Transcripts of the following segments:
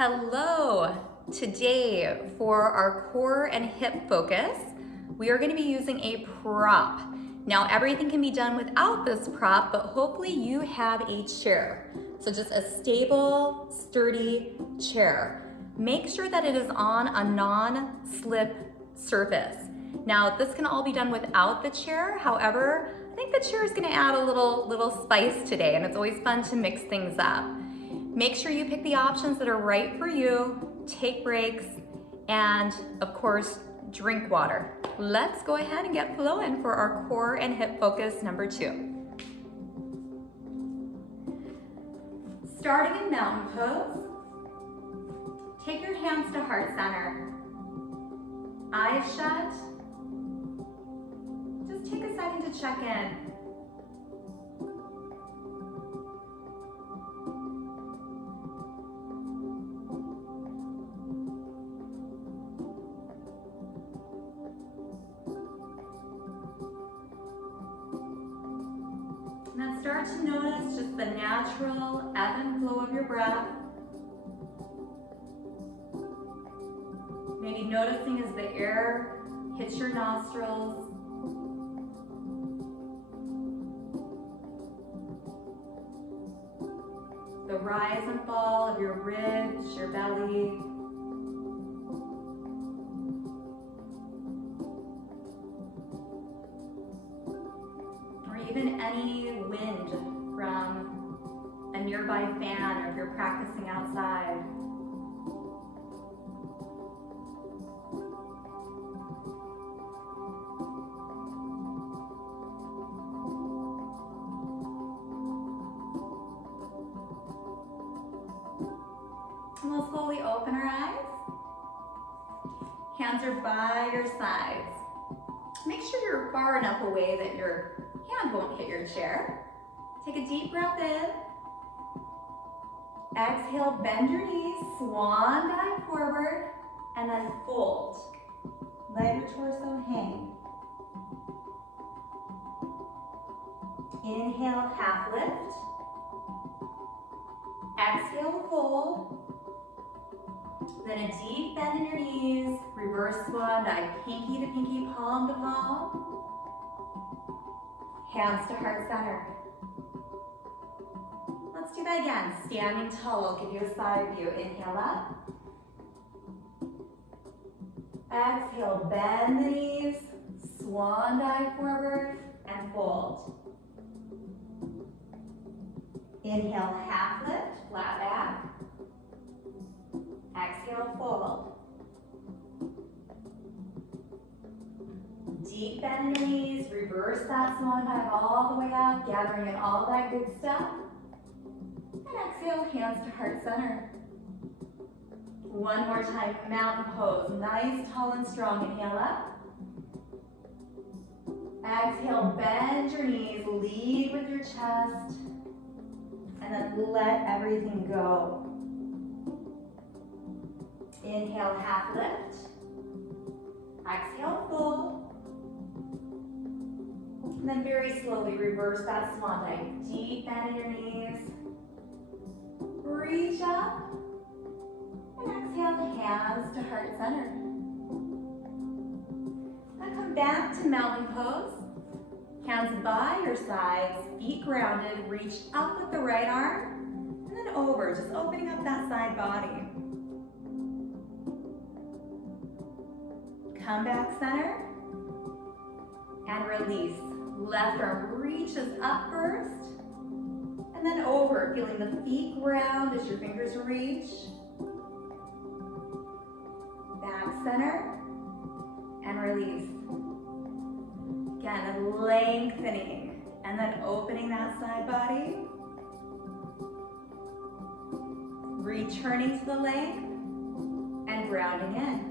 Hello! Today, for our core and hip focus, we are going to be using a prop. Now, everything can be done without this prop, but hopefully you have a chair. So just a stable, sturdy chair. Make sure that it is on a non-slip surface. Now, this can all be done without the chair. However, I think the chair is going to add a little spice today, and it's always fun to mix things up. Make sure you pick the options that are right for you, take breaks, and of course, drink water. Let's go ahead and get flowing for our core and hip focus number 2. Starting in mountain pose, take your hands to heart center. Eyes shut. Just take a second to check in. And then start to notice just the natural ebb and flow of your breath. Maybe noticing as the air hits your nostrils. The rise and fall of your ribs, your belly. Even any wind from a nearby fan, or if you're practicing outside. And we'll slowly open our eyes. Hands are by your sides. Make sure you're far enough away that your hand won't hit your chair. Take a deep breath in. Exhale, bend your knees, swan dive forward, and then fold. Let your torso hang. Inhale, half lift. Exhale, fold. Then a deep bend in your knees, reverse swan dive, pinky to pinky, palm to palm. Hands to heart center. Let's do that again. Standing tall, I'll give you a side view. Inhale up. Exhale, bend the knees, swan dive forward, and fold. Inhale, half lift, flat back. Exhale, fold. Deep bend in the knees, reverse that swan dive all the way up, gathering in all that good stuff. And exhale, hands to heart center. One more time, mountain pose. Nice, tall and strong. Inhale up. Exhale, bend your knees, lead with your chest, and then let everything go. Inhale, half lift. Exhale, fold. And then very slowly reverse that swan dive. Deep bend in your knees. Reach up. And exhale, hands to heart center. Now come back to mountain pose. Hands by your sides, feet grounded. Reach up with the right arm. And then over, just opening up that side body. Come back center. And release. Left arm reaches up first, and then over, feeling the feet ground as your fingers reach. Back center, and release. Again, lengthening, and then opening that side body. Returning to the length, and grounding in.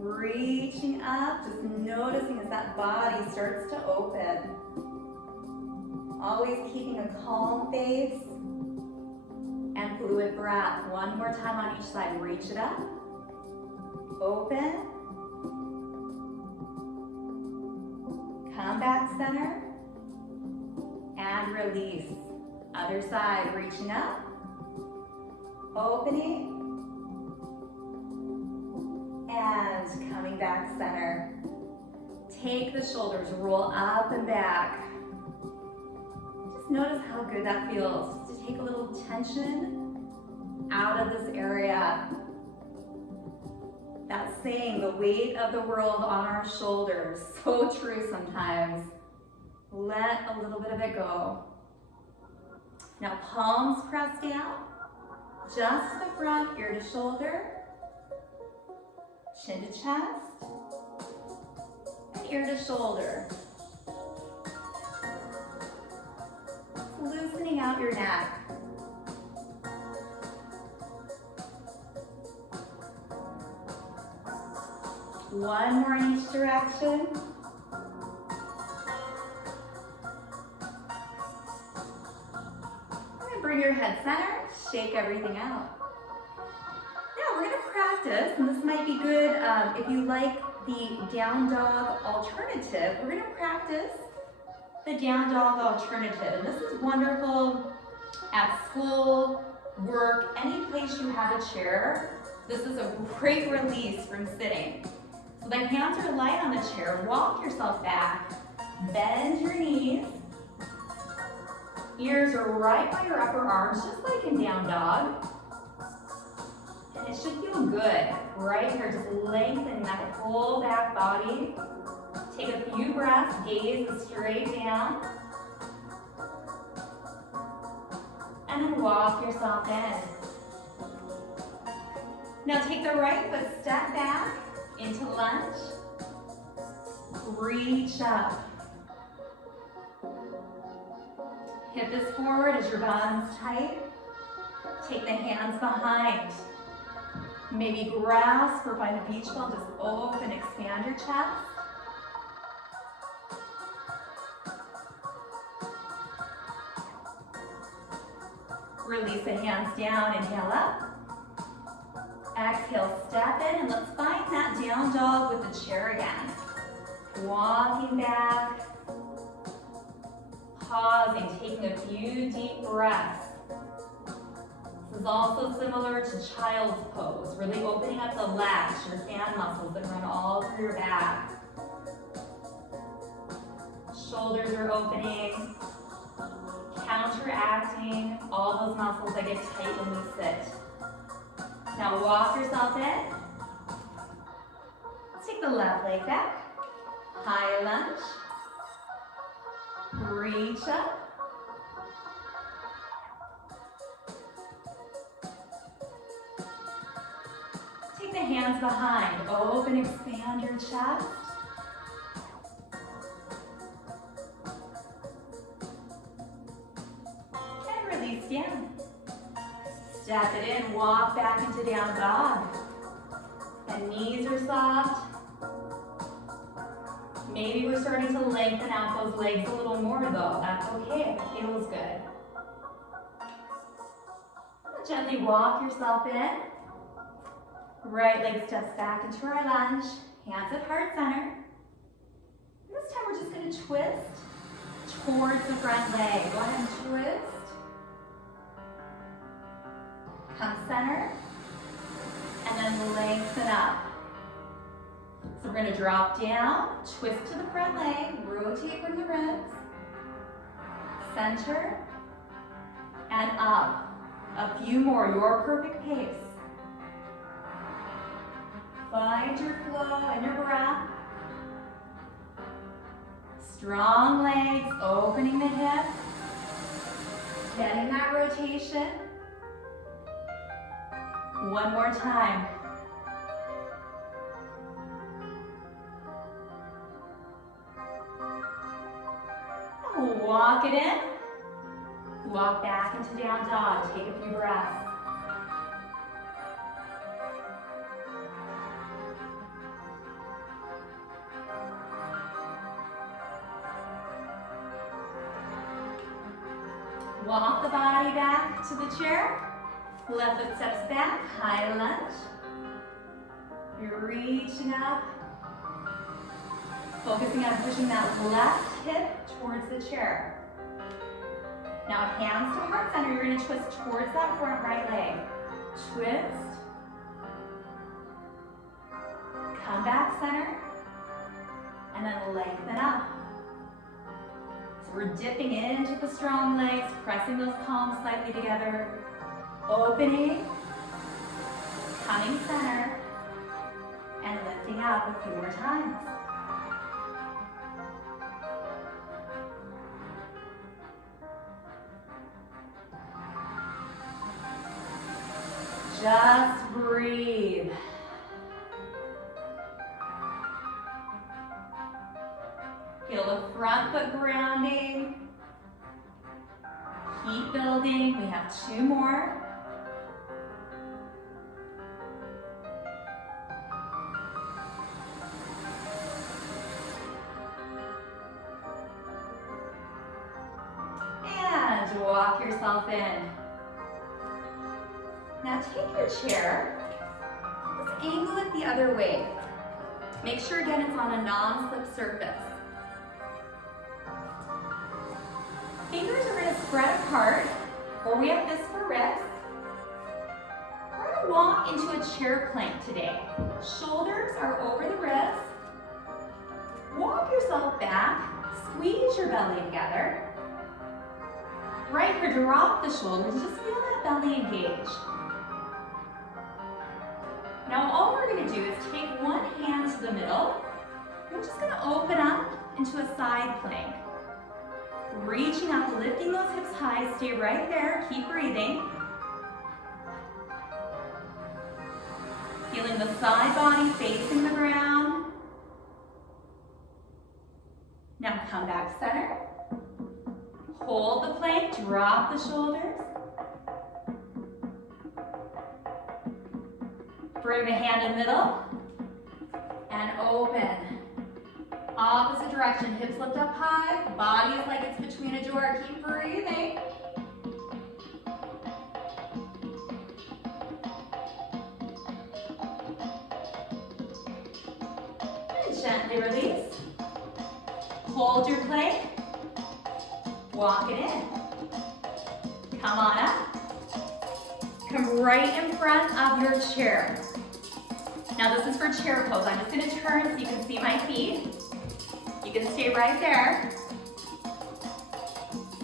Reaching up, just noticing as that body starts to open. Always keeping a calm face and fluid breath. One more time on each side. Reach it up. Open. Come back center. And release. Other side, reaching up. opening, and coming back center. Take the shoulders, roll up and back. Just notice how good that feels. Just to take a little tension out of this area. That saying, the weight of the world on our shoulders. So true sometimes. Let a little bit of it go. Now palms press down. Just to the front, ear to shoulder. Chin to chest. And ear to shoulder. Loosening out your neck. One more in each direction. And then bring your head center, shake everything out. Now we're gonna practice, and this might be good if you like the down dog alternative. We're gonna practice the down dog alternative. And this is wonderful at school, work, any place you have a chair. This is a great release from sitting. So the hands are light on the chair. Walk yourself back. Bend your knees. Ears are right by your upper arms, just like in down dog. And it should feel good. Right here, just lengthen that whole back body. Take a few breaths, gaze straight down. And then walk yourself in. Now take the right foot, step back into lunge. Reach up. Hip is forward as your bottom's tight. Take the hands behind. Maybe grasp or find a beach ball, just open, expand your chest. Release the hands down, inhale up. Exhale, step in, and let's find that down dog with the chair again. Walking back, pausing, taking a few deep breaths. This is also similar to child's pose, really opening up the lats, your fan muscles that run all through your back. Shoulders are opening, counteracting all those muscles that get tight when we sit. Now walk yourself in. Let's take the left leg back. High lunge. Reach up. Take the hands behind. Open, expand your chest. And release down. Step it in, walk back into down dog. And knees are soft. Maybe we're starting to lengthen out those legs a little more though. That's okay if it feels good. Gently walk yourself in. Right leg steps back into our lunge. Hands at heart center. This time we're just going to twist towards the front leg. Go ahead and twist. Come center, and then lengthen up. So we're going to drop down, twist to the front leg, rotate from the ribs, center, and up. A few more, your perfect pace. Find your flow and your breath. Strong legs, opening the hips, getting that rotation. One more time. Walk it in. Walk back into down dog. Take a few breaths. Walk the body back to the chair. Left foot steps back, high lunge. You're reaching up. Focusing on pushing that left hip towards the chair. Now hands to heart center, you're going to twist towards that front right leg. twist, come back center, and then lengthen up. So we're dipping into the strong legs, pressing those palms slightly together, opening, coming center, and lifting up a few more times. Just breathe. Feel the front foot grounding. Keep building. We have 2 more. And walk yourself in. Now take your chair. Let's angle it the other way. Make sure again it's on a non-slip surface. Fingers are going to spread apart, or we have this for wrists. We're going to walk into a chair plank today. Shoulders are over the wrists. Walk yourself back, squeeze your belly together. Right here, drop the shoulders, just feel that belly engage. Now all we're going to do is take one hand to the middle. We're just going to open up into a side plank. Reaching up, lifting those hips high, stay right there, keep breathing. Feeling the side body facing the ground. Now come back center. Hold the plank, drop the shoulders. Bring the hand in the middle and open. Opposite direction, hips lift up high, body is like it's between a door, keep breathing. And gently release. Hold your plank, walk it in. Come on up. Come right in front of your chair. Now this is for chair pose. I'm just going to turn so you can see my feet. You can stay right there.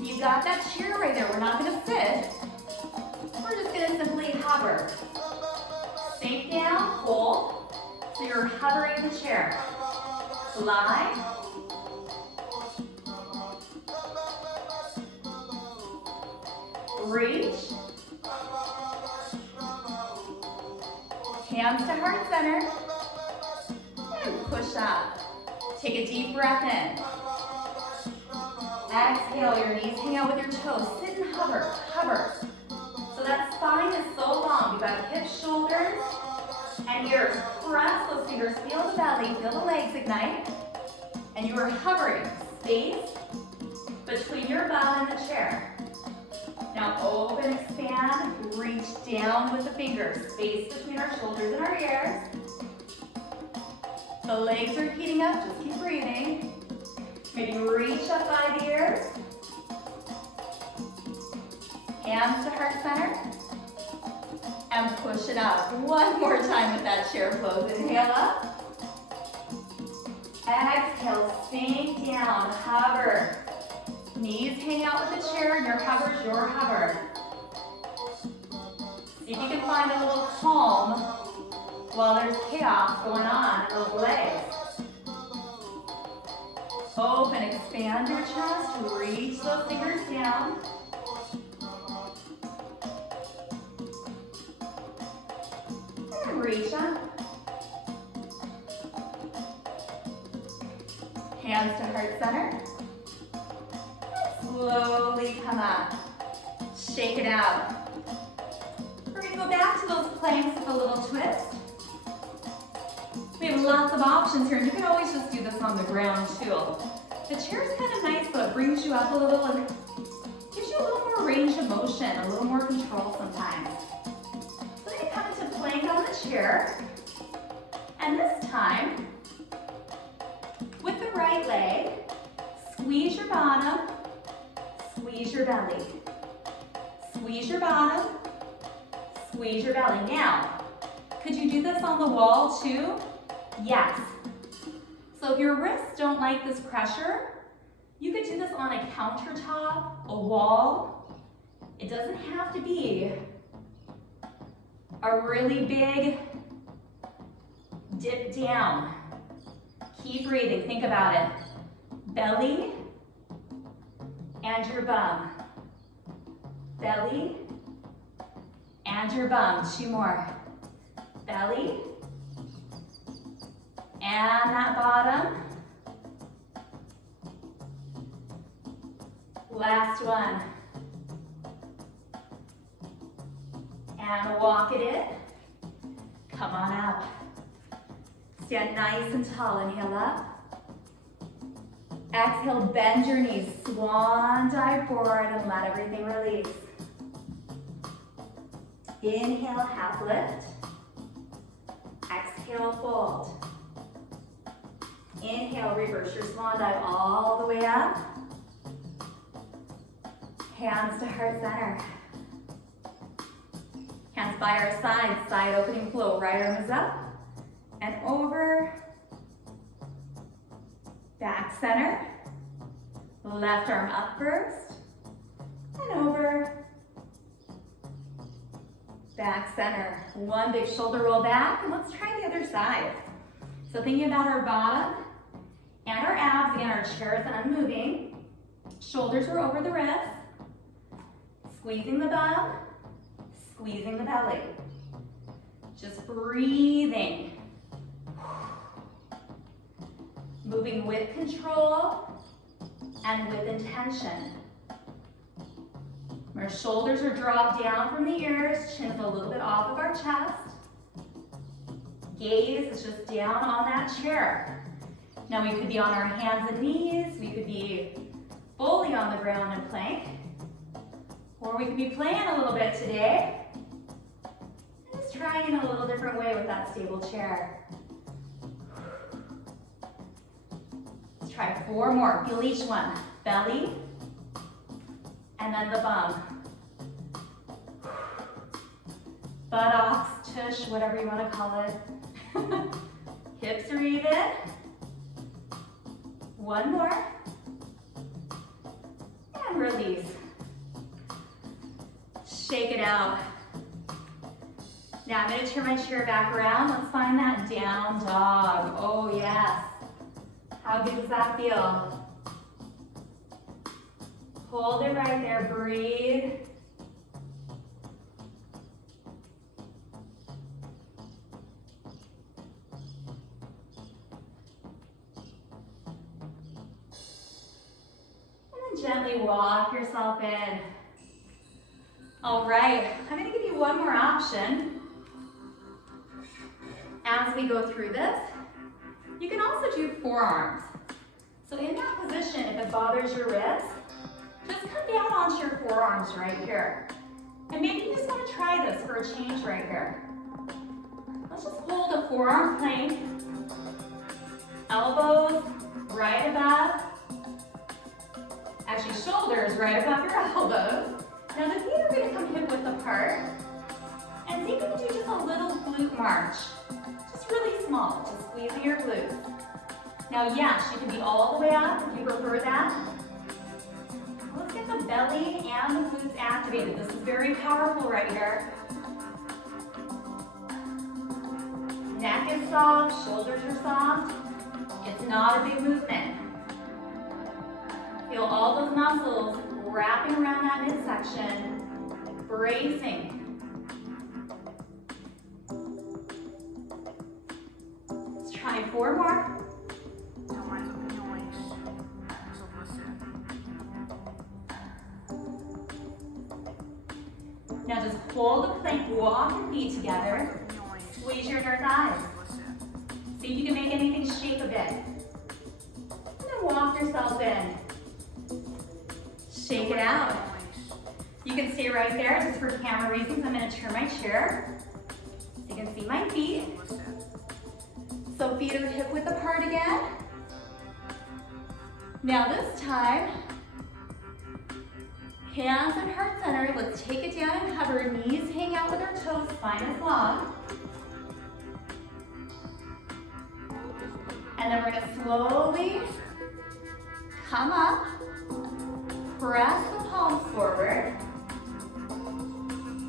You got that chair right there. We're not going to sit. We're just going to simply hover. Sink down, hold. So you're hovering the chair. Slide. Reach. Hands to heart center. And push up. Take a deep breath in. Exhale, your knees hang out with your toes. Sit and hover, hover. So that spine is so long. You've got hips, shoulders, and ears. Press those fingers, feel the belly, feel the legs ignite. And you are hovering, space between your bum and the chair. Now open, expand, reach down with the fingers. Space between our shoulders and our ears. The legs are heating up, just keep breathing. Maybe reach up by the ears. Hands to heart center. And push it up. One more time with that chair pose. Inhale up. Exhale, sink down, hover. Knees hang out with the chair, and your hover's your hover. See if you can find a little calm while there's chaos going on in those legs. Open, expand your chest, reach those fingers down. And reach up. Hands to heart center. Slowly come up. Shake it out. We're going to go back to those planks with a little twist. We have lots of options here, and you can always just do this on the ground too. The chair's kind of nice, but it brings you up a little and gives you a little more range of motion, a little more control sometimes. So then you come into plank on the chair, and this time, with the right leg, squeeze your bottom, squeeze your belly. Squeeze your bottom, Squeeze your belly. Now, could you do this on the wall too? Yes. So if your wrists don't like this pressure, you could do this on a countertop, a wall. It doesn't have to be a really big dip down. Keep breathing, think about it. Belly and your bum. Belly and your bum. 2 more. Belly and that bottom. Last one. And walk it in. Come on up. Stand nice and tall. Inhale up. Exhale, bend your knees. Swan dive forward and let everything release. Inhale, half lift. Exhale, fold. Inhale, reverse your swan dive all the way up. Hands to heart center. Hands by our sides, side opening flow. Right arm is up and over. Back center. Left arm up first and over. Back center. One big shoulder roll back, and let's try the other side. So thinking about our bottom and our abs, again, our chair is unmoving. Shoulders are over the wrists. Squeezing the bum, squeezing the belly. Just breathing. Moving with control and with intention. Our shoulders are dropped down from the ears, chin is a little bit off of our chest. Gaze is just down on that chair. Now we could be on our hands and knees, we could be fully on the ground in plank, or we could be playing a little bit today. And just trying in a little different way with that stable chair. Let's try 4 more. Feel each one. Belly, and then the bum. Buttocks, tush, whatever you want to call it. Hips are even. 1 more. And release. Shake it out. Now I'm going to turn my chair back around. Let's find that down dog. Oh yes. How good does that feel? Hold it right there. Breathe. And then gently walk yourself in. All right, I'm going to give you one more option as we go through this. You can also do forearms. So in that position, if it bothers your wrist, just come down onto your forearms right here. And maybe you just want to try this for a change right here. Let's just hold a forearm plank. Elbows right above. Actually, shoulders right above your elbows. Now the feet are going to come hip width apart. And see if you can do just a little glute march. Just really small, just squeezing your glutes. Now yes, you can be all the way up if you prefer that. Let's get the belly and the glutes activated. This is very powerful right here. Neck is soft, shoulders are soft. It's not a big movement. Feel all those muscles wrapping around that midsection, bracing. Let's try 4 more. Now just hold the plank, walk the feet together, squeeze your inner thighs. See if you can make anything shake a bit. And then walk yourself in. Shake it out. You can stay right there, just for camera reasons. I'm going to turn my chair so you can see my feet. So feet are hip width apart again. Now this time, hands at heart center. Let's take it down and hover. Knees hang out out with our toes spine as long. And then we're gonna slowly come up, press the palms forward,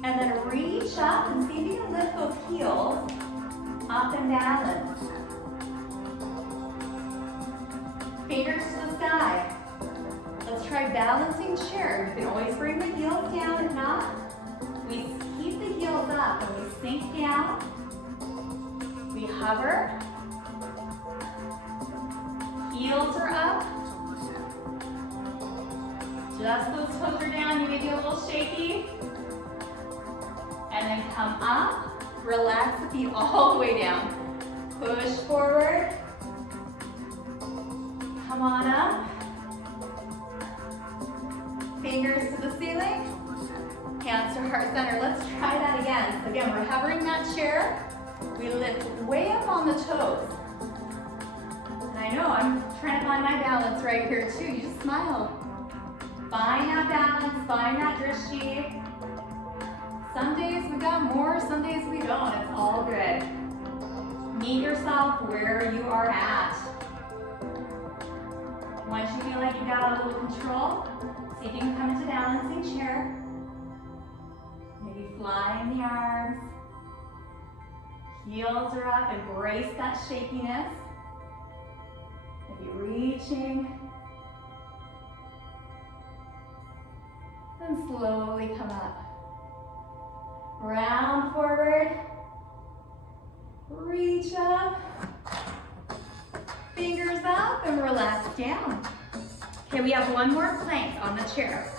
and then reach up and see if you can lift those heels up and balance. Fingers to the sky. Let's try balancing chair. You can always bring the heels down. If not, we keep the heels up and we sink down. We hover. Heels are up. Just those toes are down. You may be a little shaky. And then come up. Relax the feet all the way down. Push forward. Come on up. Fingers to the ceiling. Hands to heart center. Let's try that again. So again, we're hovering that chair. We lift way up on the toes. And I know I'm trying to find my balance right here too. You just smile. Find that balance, find that drishti. Some days we got more, some days we don't. It's all good. Meet yourself where you are at. Once you feel like you got a little control, see if you can come into balancing chair. Maybe flying the arms. Heels are up, embrace that shakiness. Maybe reaching. Then slowly come up. Round forward. Reach up. Fingers up and relax down. Okay, we have one more plank on the chair.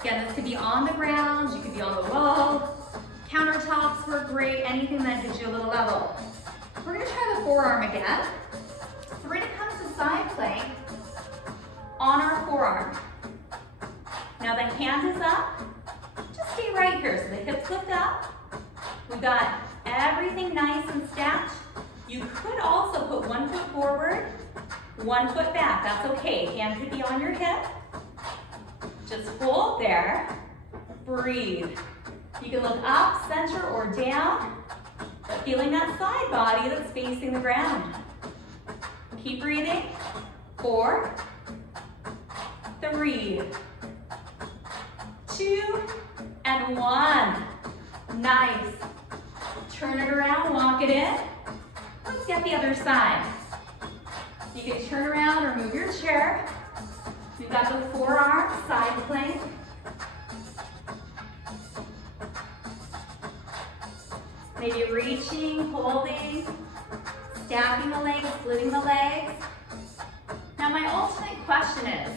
Again, this could be on the ground, you could be on the wall. Countertops work great, anything that gives you a little level. We're gonna try the forearm again. So we're gonna come to side plank on our forearm. Now the hand is up, just stay right here. So the hips lift up. We've got everything nice and stacked. You could also put one foot forward, one foot back. That's okay. Hand could be on your hip. Just hold there. Breathe. You can look up, center, or down, but feeling that side body that's facing the ground. Keep breathing. 4, 3, 2, and 1. Nice. Turn it around, walk it in. Let's get the other side. You can turn around or move your chair. We've got the forearm side plank. Maybe reaching, holding, stacking the legs, splitting the legs. Now my ultimate question is,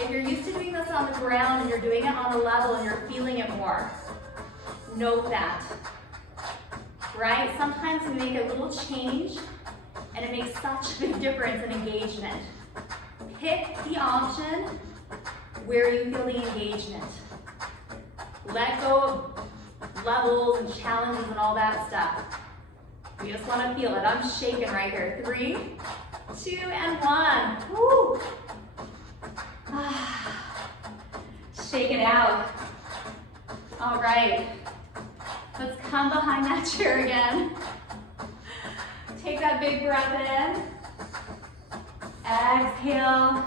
if you're used to doing this on the ground and you're doing it on a level and you're feeling it more, note that. Right? Sometimes we make a little change and it makes such a big difference in engagement. Pick the option where you feel the engagement. Let go of levels and challenges and all that stuff. We just want to feel it. I'm shaking right here. 3, 2, and 1. Woo! Shake it out. All right. Let's come behind that chair again. Take that big breath in. Exhale.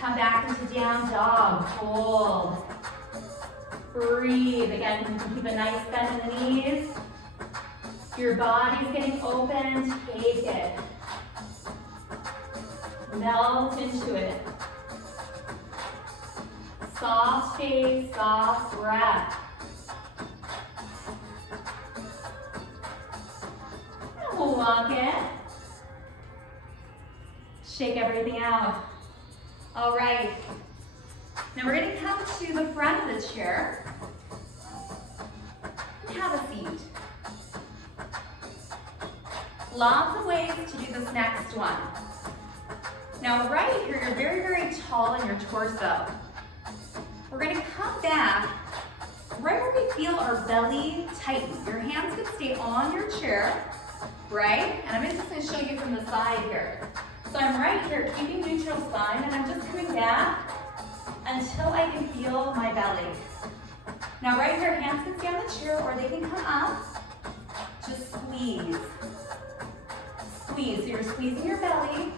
Come back into down dog. Hold. Breathe. Again, you can keep a nice bend in the knees. Your body's getting open. Take it. Melt into it. Soft face, soft breath. And we'll walk in. Shake everything out. All right. Now we're going to come to the front of the chair and have a seat. Lots of ways to do this next one. Now right here, you're very, very tall in your torso. We're going to come back right where we feel our belly tighten. Your hands can stay on your chair, right? And I'm just going to show you from the side here. So I'm right here, keeping neutral spine, and I'm just coming back until I can feel my belly. Now right here, hands can stay on the chair or they can come up. Just squeeze. Squeeze, so you're squeezing your belly.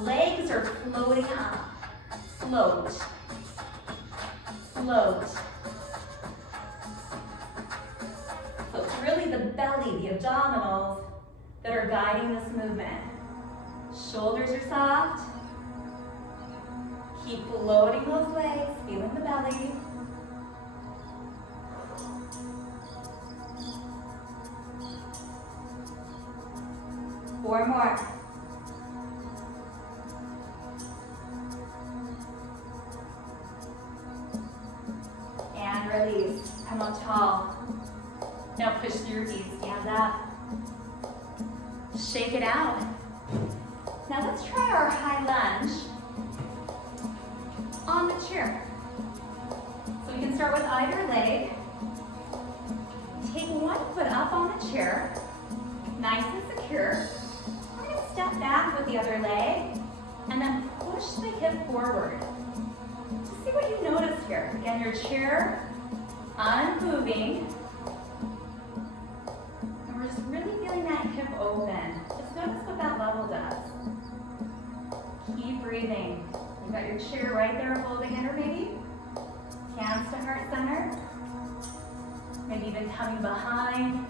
Legs are floating up. Float. Float. So it's really the belly, the abdominals, that are guiding this movement. Shoulders are soft. Keep floating those legs, feeling the belly. Four more. And release. Come up tall. Now push through your feet, stand up. Shake it out. Now let's try our high lunge on the chair. So we can start with either leg. Take one foot up on the chair, nice and secure. We're going to step back with the other leg and then push the hip forward. Just see what you notice here. Again, your chair unmoving. And we're just really feeling that hip open. Just notice what that level does. Keep breathing. You got your chair right there holding it, or maybe hands to heart center. Maybe even coming behind,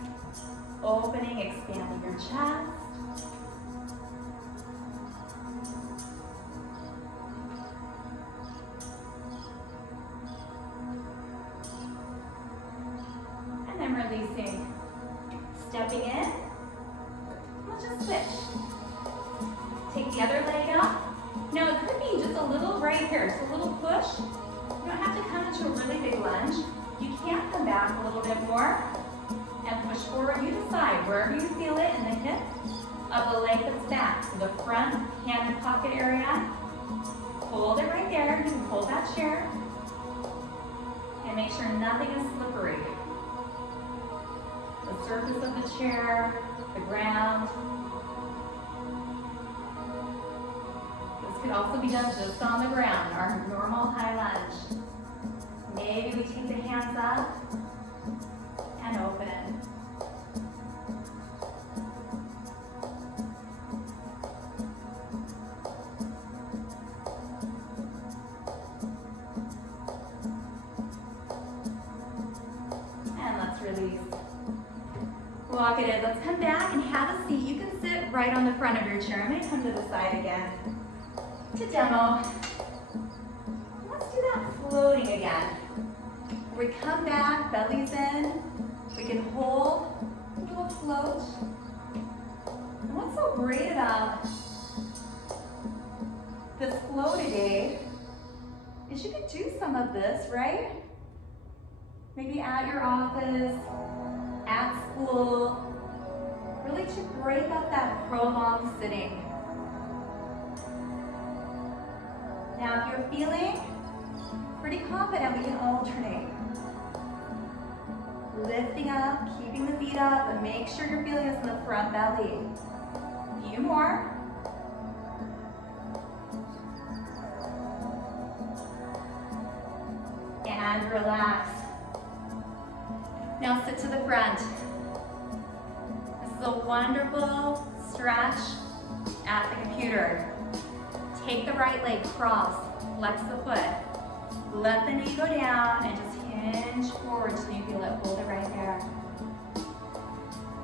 opening, expanding your chest. And then releasing. Stepping in. We'll just switch. Take the other leg up. Now it could be just a little right here, so a little push. You don't have to come into a really big lunge. You can come back a little bit more and push forward. You decide wherever you feel it in the hip of the leg that's back. So the front hand and pocket area. Hold it right there. You can hold that chair. And make sure nothing is slippery. The surface of the chair, the ground. This could also be done just on the ground, our normal high lunge. Maybe we take the hands up and open. And let's release. Walk it in. Let's come back and have a seat. You can sit right on the front of your chair. I'm going to come to the side again to demo. Let's do that floating again. We come back, belly's in. We can hold a little float. And what's so great about this flow today is you can do some of this, right? Maybe at your office, at school, really to break up that prolonged sitting. Now, if you're feeling pretty confident, we can alternate. Lifting up, keeping the feet up, and make sure you're feeling this in the front belly. A few more. And relax. Now sit to the front. This is a wonderful stretch at the computer. Take the right leg, cross, flex the foot. Let the knee go down and just hinge forward till you feel it. Hold it right there.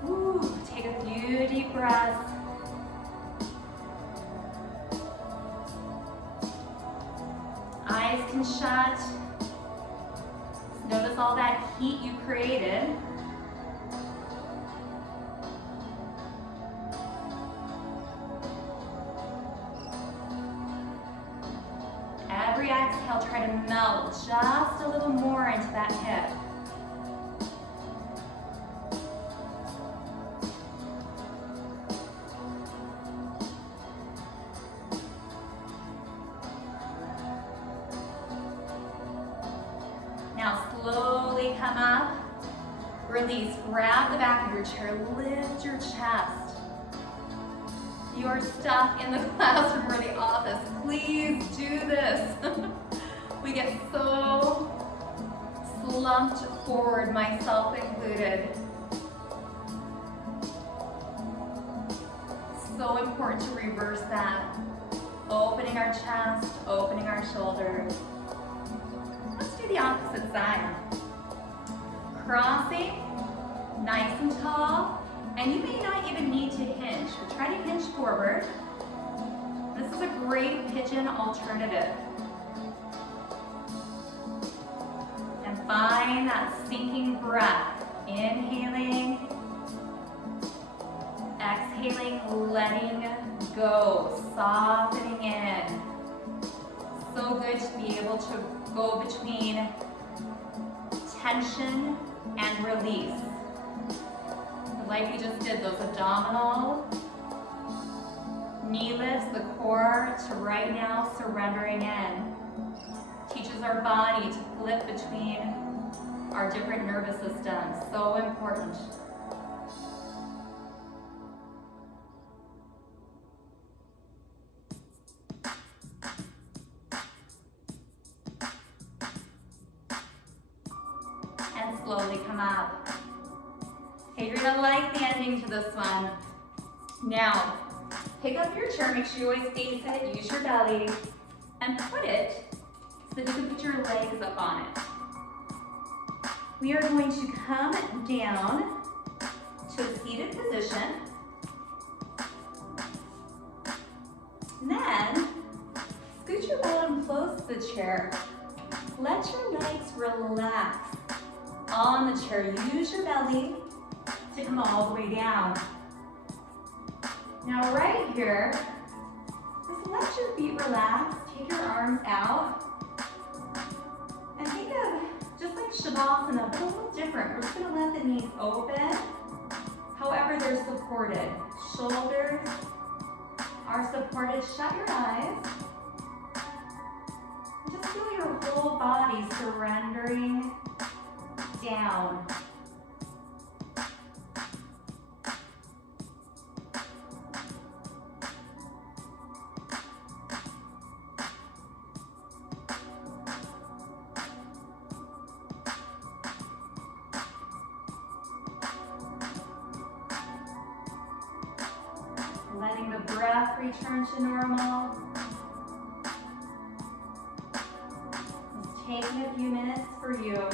Woo. Take a few deep breaths. Eyes can shut. Notice all that heat you created. Every exhale, try to melt just a little more into that hip. Now slowly come up, release, grab the back of your chair, lift your chest. You are stuck in the classroom or the office. Please do this. We get so slumped forward, myself included. So important to reverse that. Opening our chest, opening our shoulders. Let's do the opposite side. Crossing, nice and tall, and you may not even need to hinge, but try to hinge forward. This is a great pigeon alternative. And find that sinking breath. Inhaling, exhaling, letting go, softening in. So good to be able to go between tension and release. Like we just did, those abdominal knee lifts, the core to right now surrendering in. Teaches our body to flip between our different nervous systems. So important. And slowly come up. Okay, you're gonna like the ending to this one. Now, pick up your chair, make sure you always face it, use your belly, and put it so that you can put your legs up on it. We are going to come down to a seated position. Then, scoot your bottom close to the chair. Let your legs relax on the chair. Use your belly to come all the way down. Now right here, just let your feet relax. Take your arms out. And think of just like Shavasana, but a little different. We're just gonna let the knees open. However, they're supported. Shoulders are supported. Shut your eyes. And just feel your whole body surrendering down. Letting the breath return to normal. Just taking a few minutes for you.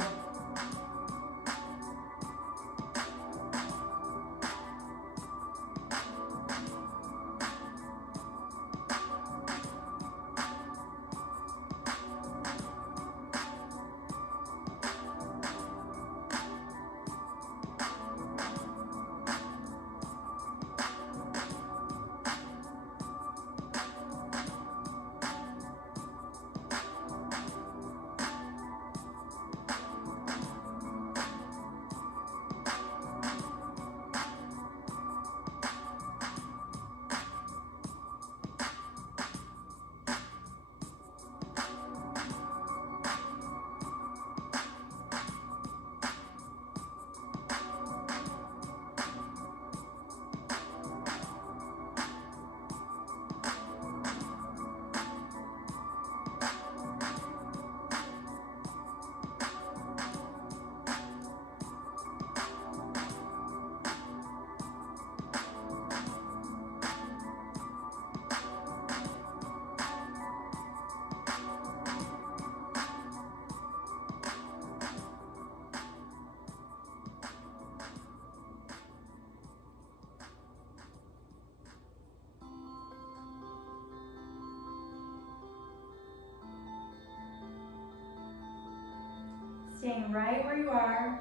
Staying right where you are.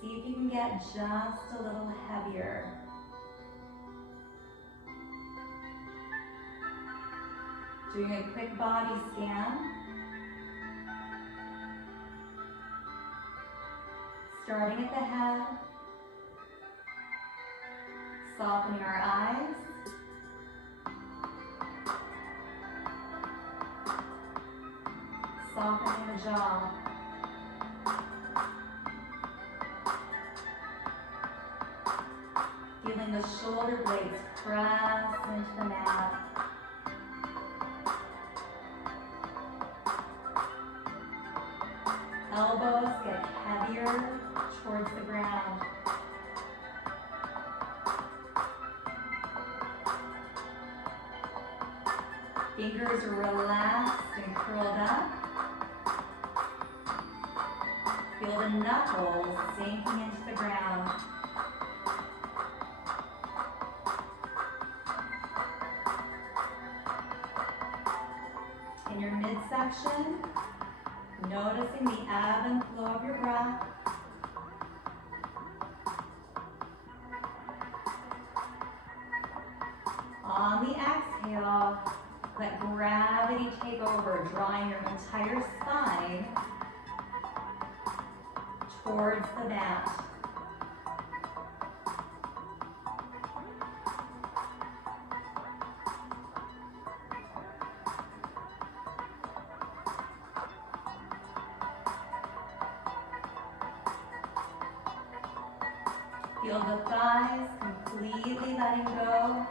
See if you can get just a little heavier. Doing a quick body scan. Starting at the head. Softening our eyes. Softening the jaw. Feeling the shoulder blades press into the mat. ear towards the ground. Fingers are relaxed and curled up. Feel the knuckles sinking into the ground. In your midsection, noticing the ebb and flow of your breath. On the exhale, let gravity take over, drawing your entire spine towards the mat. Feel the thighs completely letting go.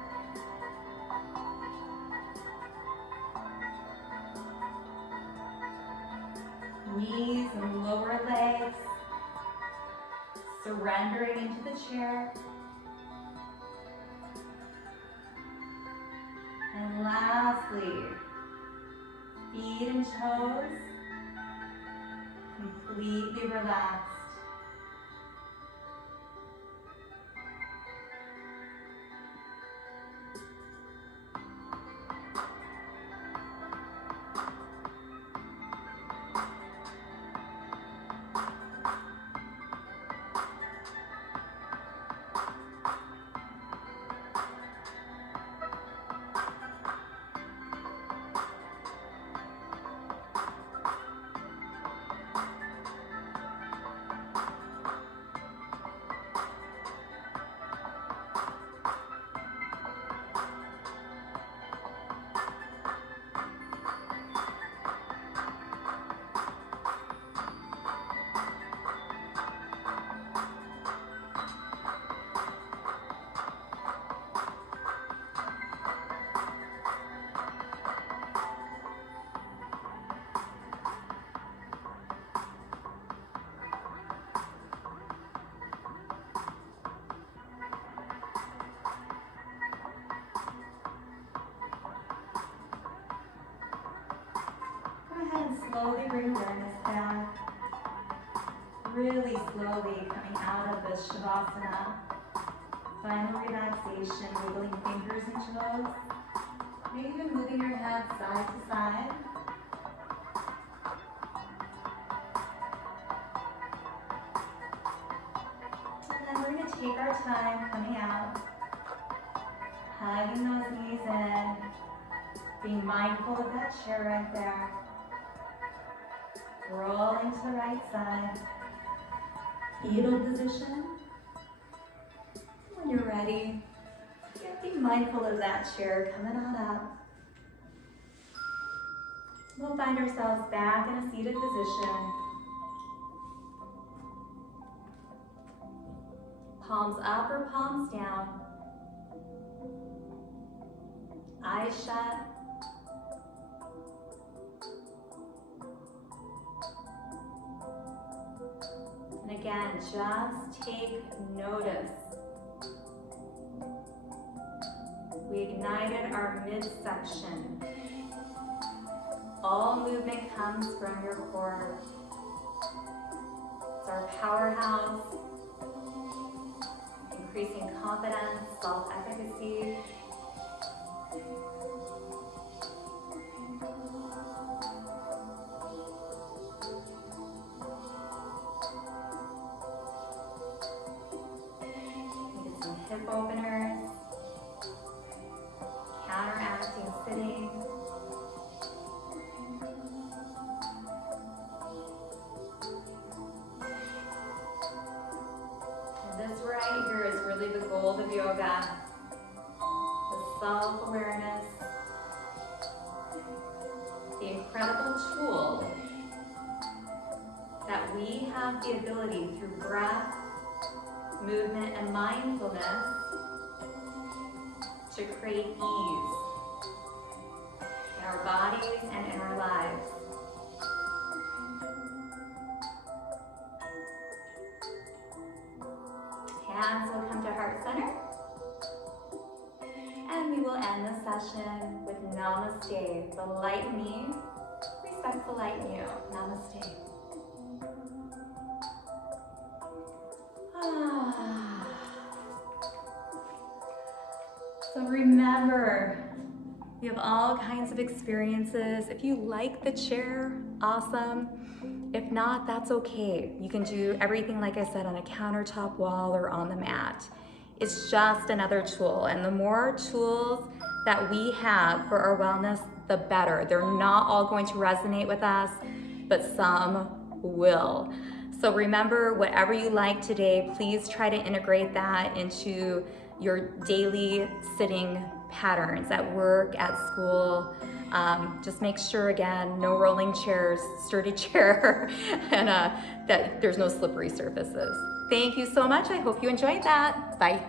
Knees and lower legs surrendering into the chair. And lastly, feet and toes completely relaxed. And slowly bring awareness back. Really slowly coming out of the Shavasana. Final relaxation, wiggling fingers and toes. Maybe even moving your head side to side. And then we're going to take our time coming out. Hugging those knees in. Being mindful of that chair right there. Rolling to the right side. Fetal position. When you're ready, be mindful of that chair coming on up. We'll find ourselves back in a seated position. Palms up or palms down. Eyes shut. And again, just take notice. We ignited our midsection. All movement comes from your core. It's our powerhouse, increasing confidence, self-efficacy. Hip openers, counteracting sitting. And this right here is really the goal of yoga. The self-awareness, the incredible tool that we have the ability through breath, movement, and mindfulness to create ease in our bodies and in our lives. end the session with namaste. The light in me respects the light in you. Namaste. So remember, we have all kinds of experiences. If you like the chair, awesome. If not, that's okay. You can do everything, like I said, on a countertop wall or on the mat. It's just another tool, and the more tools that we have for our wellness, the better. They're not all going to resonate with us, but some will. So remember, whatever you like today, please try to integrate that into your daily sitting patterns at work, at school. Just make sure, again, no rolling chairs, sturdy chair, and that there's no slippery surfaces. Thank you so much. I hope you enjoyed that. Bye.